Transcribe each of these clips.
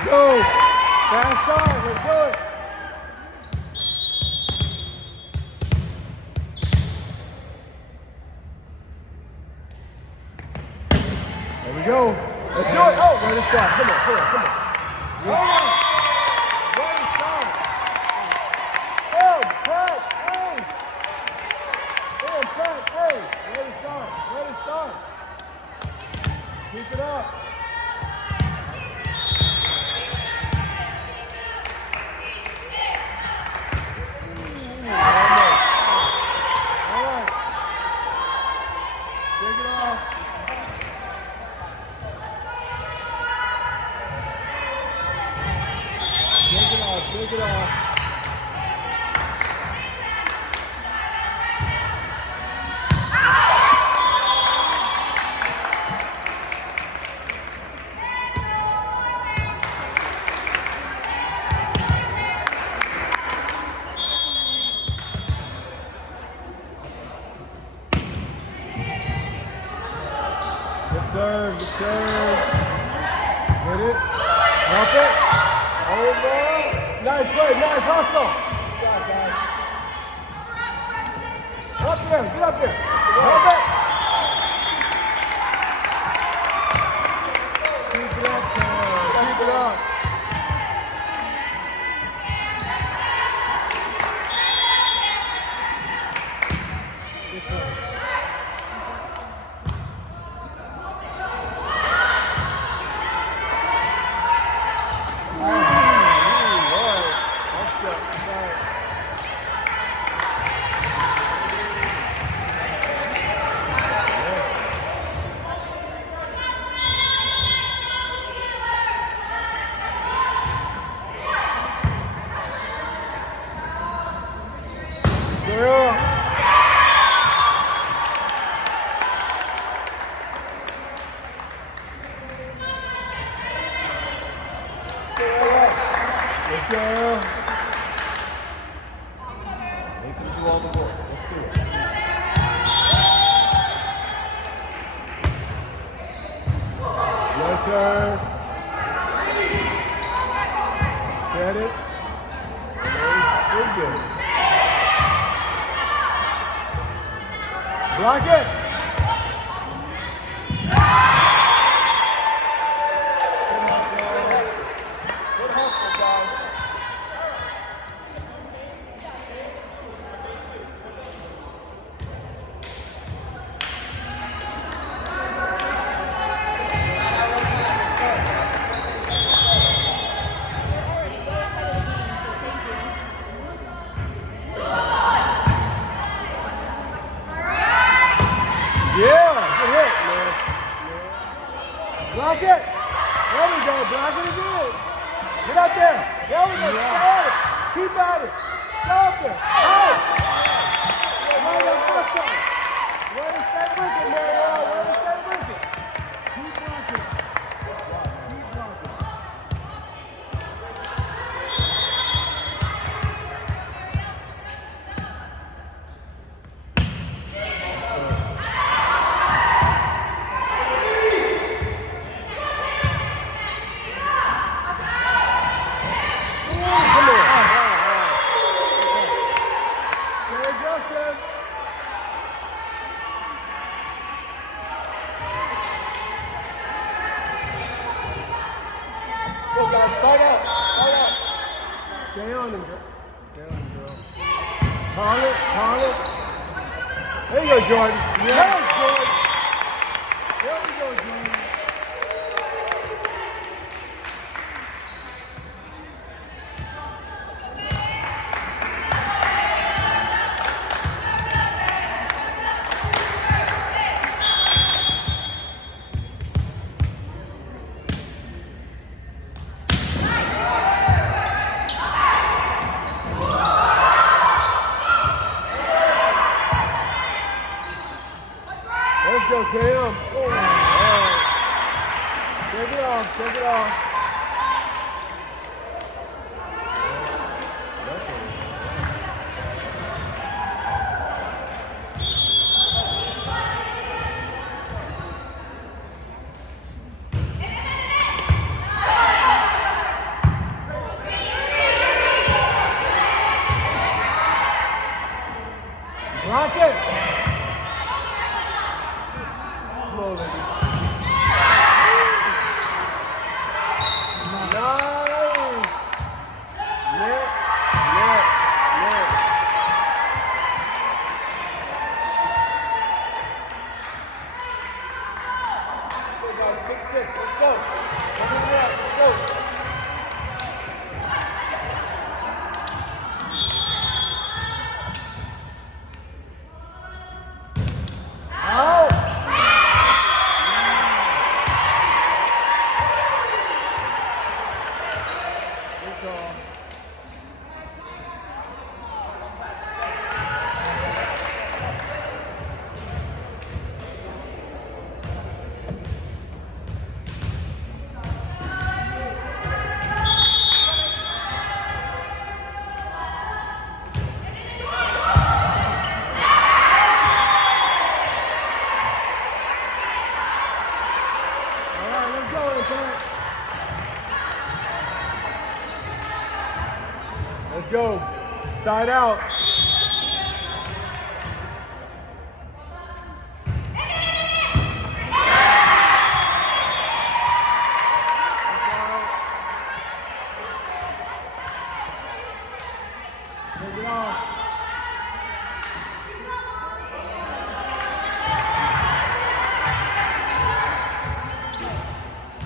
Let's go. Fast start. Let's do it. There we go. Let's do it. Oh, way to start. Come on, come on, come on. Come on. Way to start. Oh, cut. Hey. Damn, cut. Hey. Way to start. Way to start. Keep it up. All right. Take it off. Shake it off. Good serve, good serve. Hit it. Help it. Over. Nice play, nice hustle. Good job, guys. Up there, get up there. Help it. Keep it up, Kev. Keep it up. Good job. Let's go. Make them do all the work. Let's do it. Yes, sir. Set it. Good, good. Block it. Good hustle, guys. Yeah, good hit, man. Yeah. Block it. There we go. Block it again. Get up there. There we go. Stay at it. Keep at it. Go up there. Oh. Right on first time. Way to stay with it, Mario. Way to stay with it. Keep blocking. Keep blocking. Go guys, side out, side out. Stay on him, girl. Stay on him, girl. Call it. There you go, Jordan. Yeah, Jordan. There we go, Jordan. Let's go, Cam. All right. Take it off, take it off. Come on, baby. Nice. Lit. Let's go, guys. 6-6. Let's go. Come on up. Let's go. Out. Good call. Let's go. Side out. Take it off.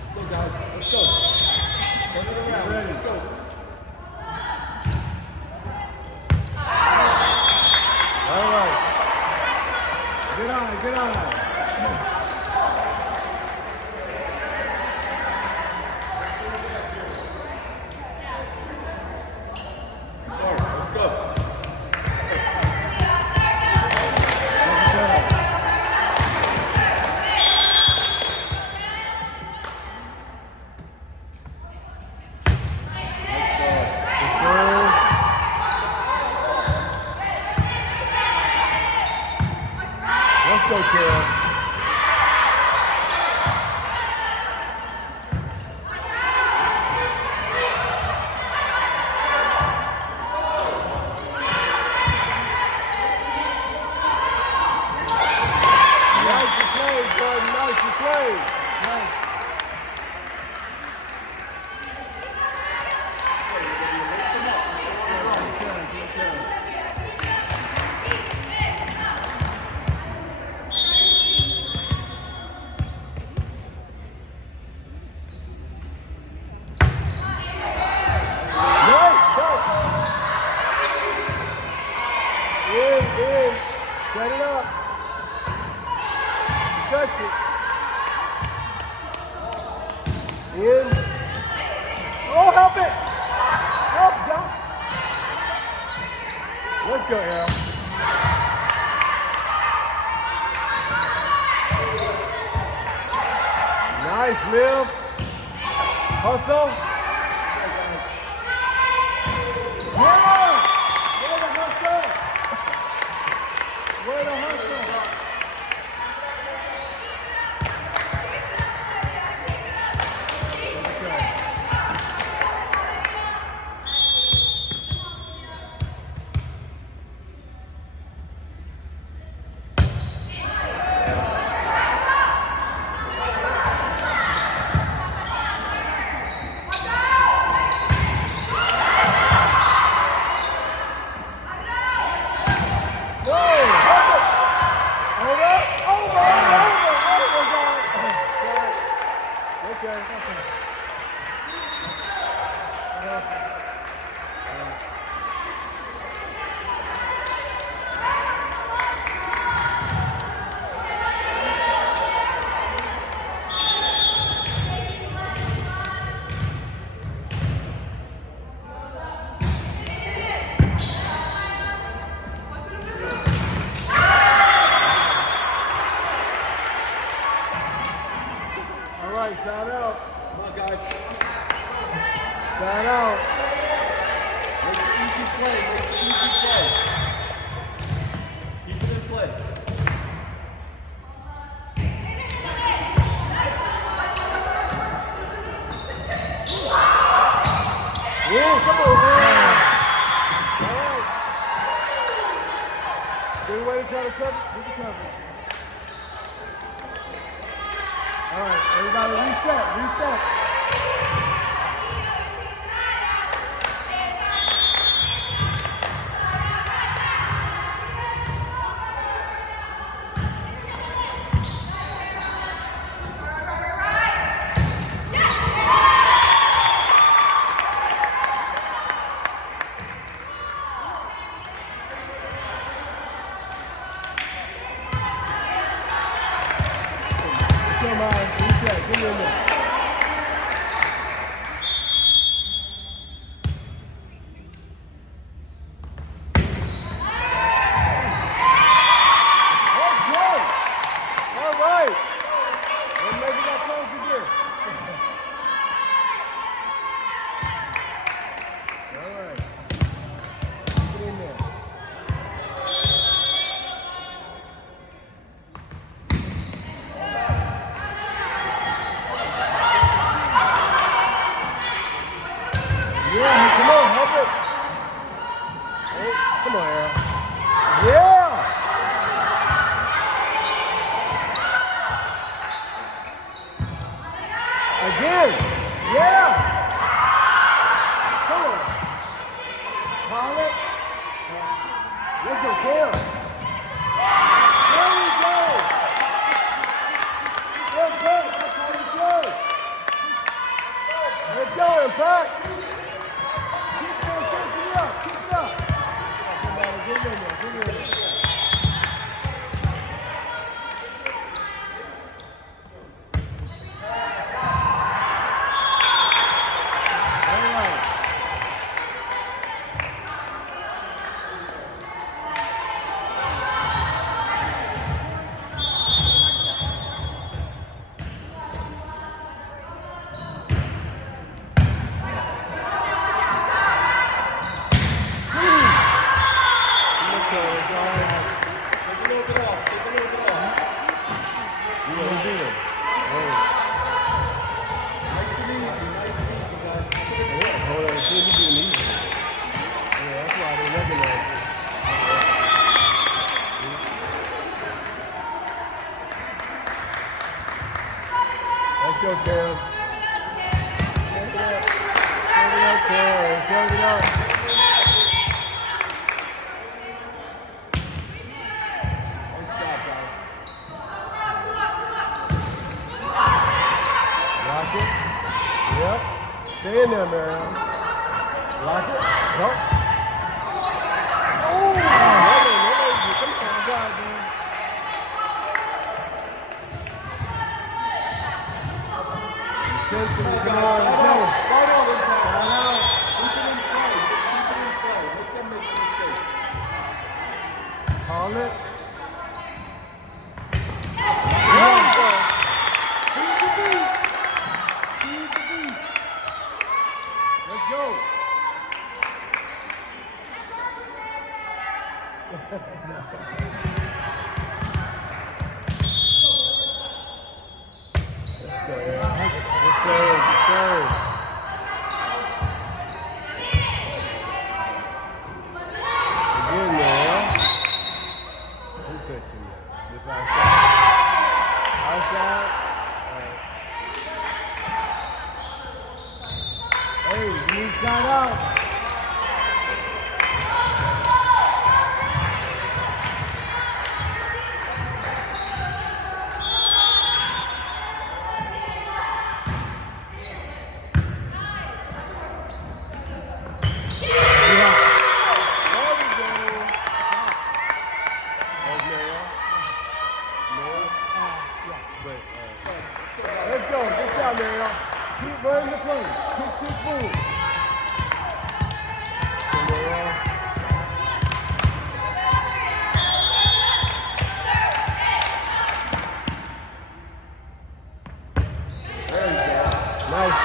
Let's go, guys. Let's go. Turn it around. Let's go. All right. Get on. Come on. Let's go. Let's go, Kara. Nice play, Jordan. Nice play. Nice. In. Set it up. Touch it. In. Oh, help it. Help, jump. Let's go, Aaron. Nice, Liv. Hustle. Yeah. Way to hustle. Side out. Come on, guys. Side out. Make it easy play. Keep it in play. Yeah, come on, man. All right. Good way to try to All right, everybody reset. Come on, reset. Get in there. Okay. All right. Let's make it that close again. All right. Get in there. Yeah, come on, help it. Hey, come on, Aaron. Yeah. Again. Yeah. Come on. Call it. Let's go, Cam. There we go. Let's go. That's how you do. Let's go, Impact. Keep it up. Keep it up. Somebody get in there. Get in there. All right. Let's go, Cam. Let's go, Cam. Let's go. Nice job, guys. Lock it. Yep. Stay in there, Marion. Lock it. Go. Oh! Come on, God, man. Come on, go. Fight on, Impact. Keep it in play. Just keep it in play. Let them make the mistakes. Call it. Yeah. Feed the beat. Feed the beat. Let's go. Let's go, Aaron. Let's go. Again, man. Who touching that? This outside. Outside. All right. Hey, you need shot out. Let's go. Good job, Mariel. Keep running the play. Keep moving. Good, Mariel. There you go. Nice.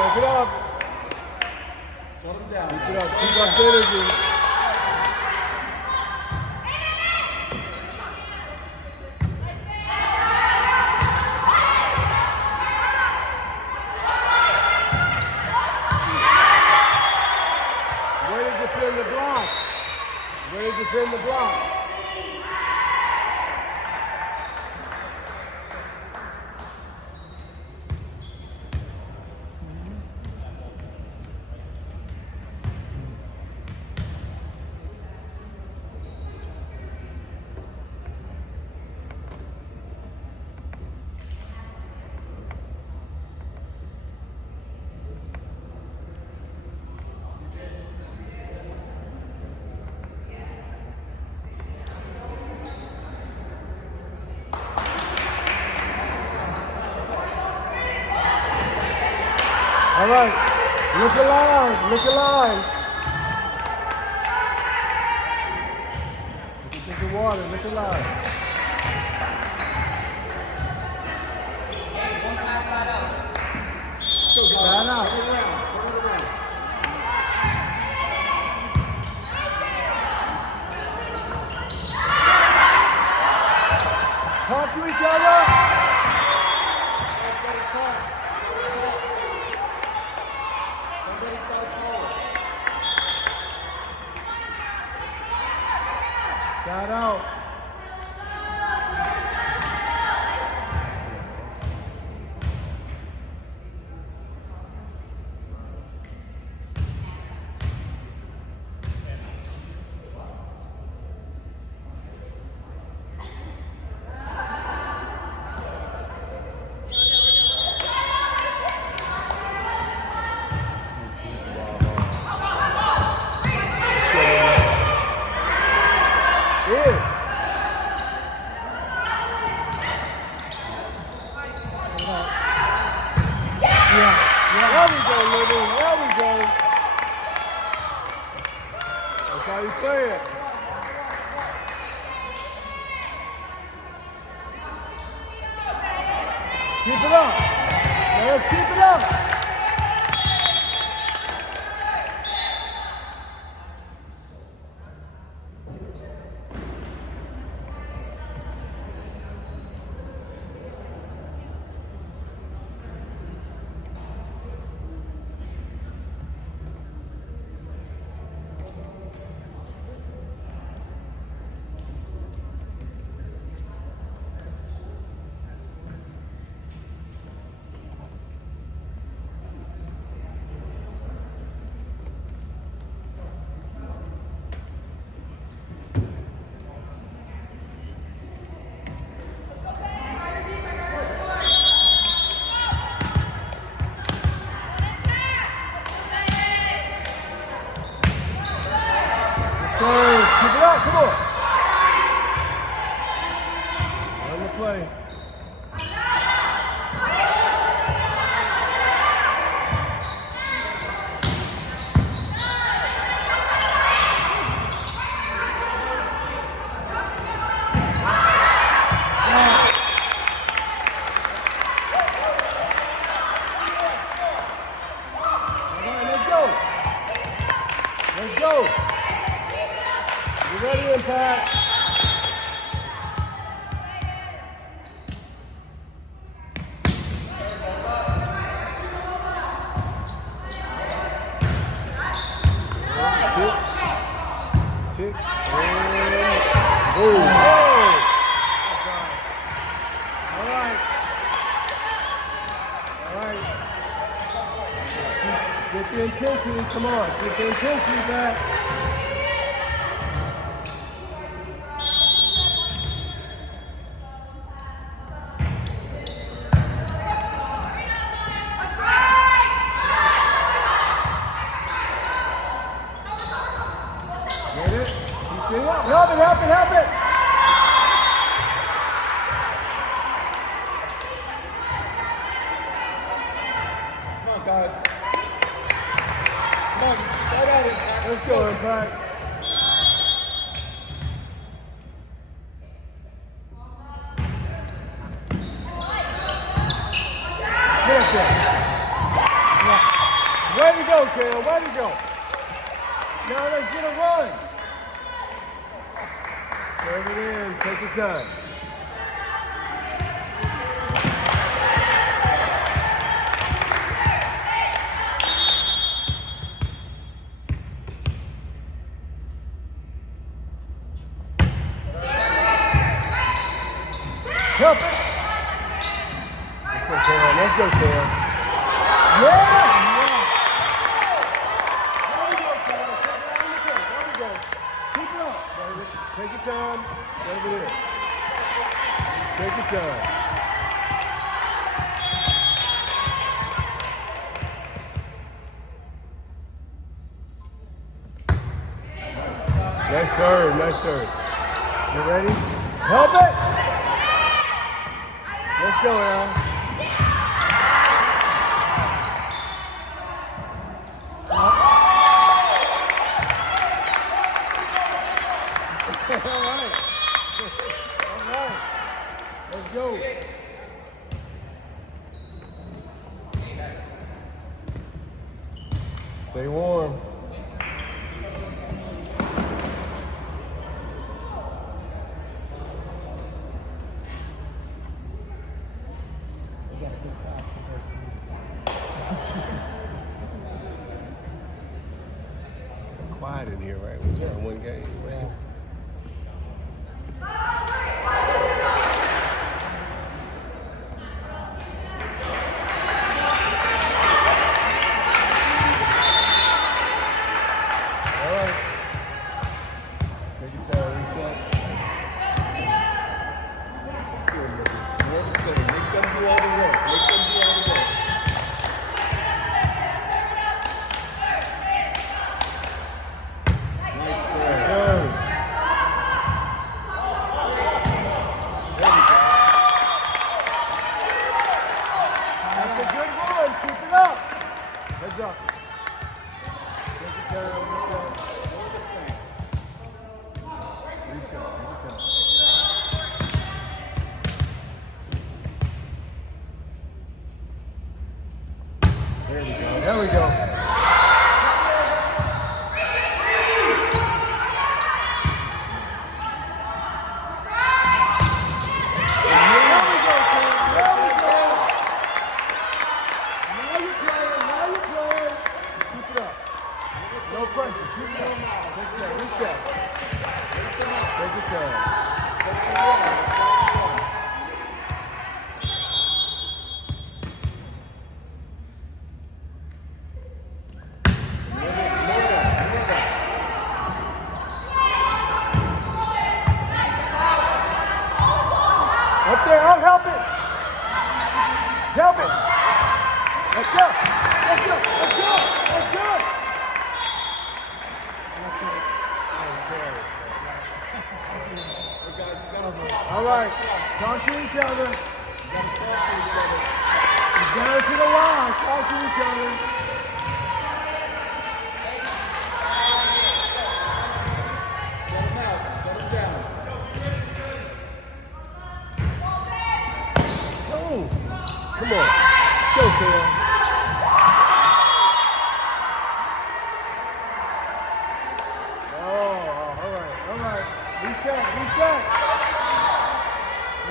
Keep it up. Shut them down. Keep it up. Keep up the energy. defend the block. All right, look alive, look alive. Look at the water, look alive. One pass side out. Let's go, guys. Side out. Turn it around. Turn it around. Talk to each other. Guys, gotta talk. Somebody's gotta call it. Side out. There we go, Living. There we go. That's how you play it. Keep it up. Now let's keep it up. Keep it up, come on. Run the play. All right, let's go. Let's go. You ready, Impact? Tick. And boom. All right. All right. Get the intensity. Come on. Get the intensity back. Get it? Keep it up. Help it, help it, help it. Come on, guys. Come on, start out Impact. Let's go, Impact. Get up there. Yeah. Way to go, Kale. Way to go. Now let's get a run. Serve it in. Take your time. Keep it up, David. Take your time. Over there. Take your time. Nice serve, nice serve. You ready? Help it! Let's go, Al. All right. All right. Let's go. Stay warm. Quiet in here, right? We're just one game, right? All right. Take your time, reset. Make them do all the work. Make them do all the work. Nice serve. Serve. That's a good one. Keep it up. Heads up. Take your time. Reset. There we go. There we go. No pressure. Keep it up. Reset. Take your time. Up there, I'll help it. Help it. Let's go. Let's go. Let's go. Let's go. Hey guys, you gotta talk. All right. Talk to each other. You gotta talk to each other. You got it to the line. Talk to each other. Shut them out. Shut them down. Oh, come on. Go, Cam. Oh, all right. Reset.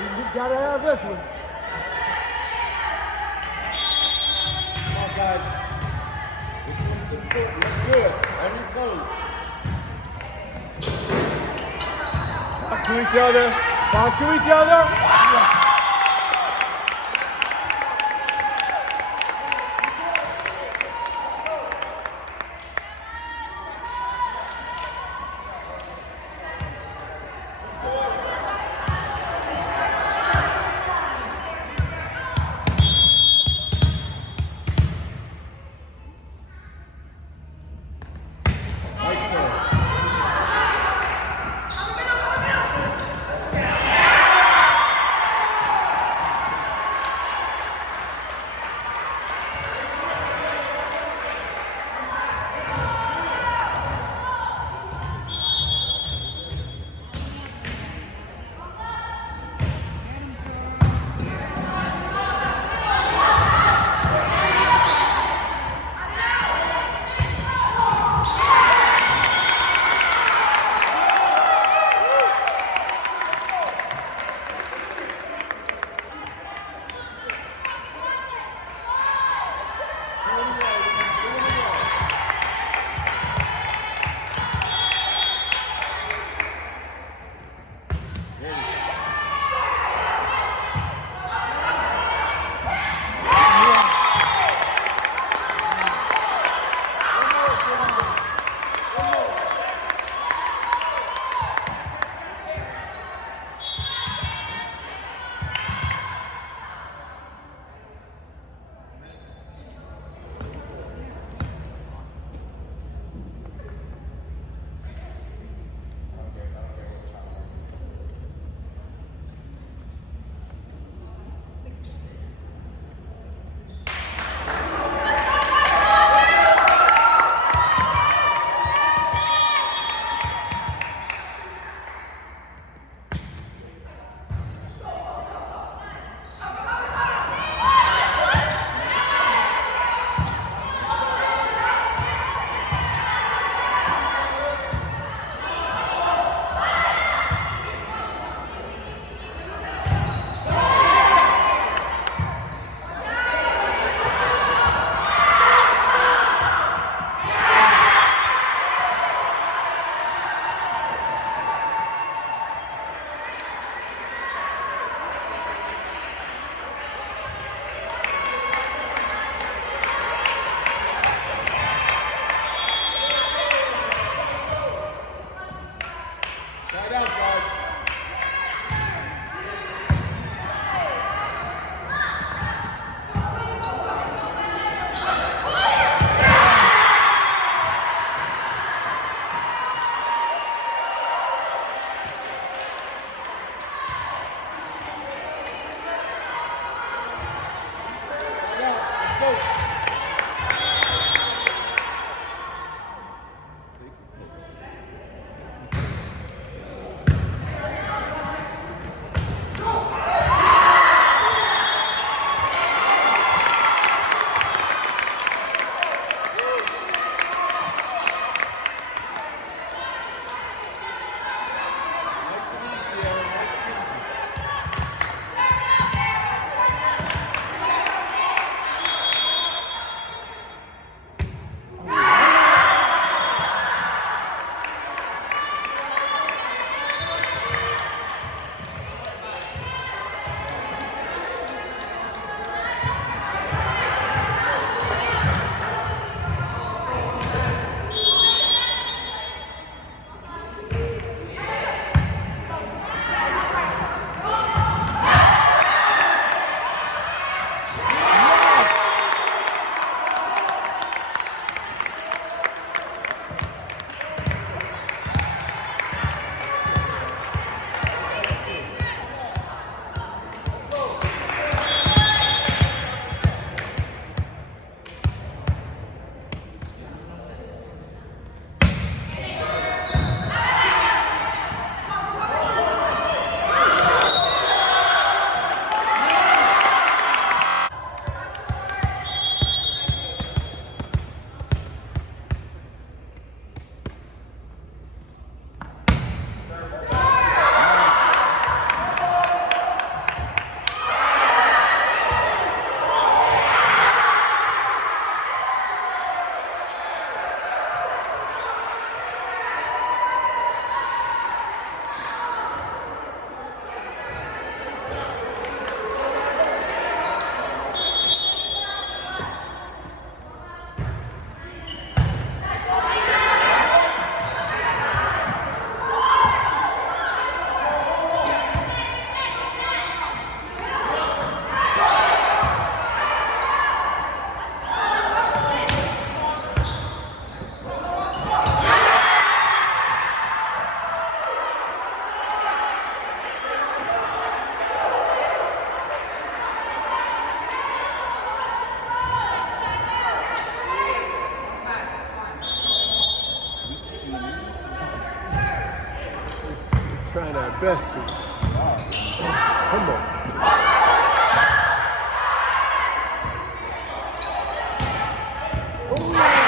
You gotta have this one. Come on, guys. This one's important. Let's do it. On your toes. Talk to each other. Talk to each other. Nice serve. go. Nice and easy, Aaron. Nice and easy. Trying our best to. Come on. Oh.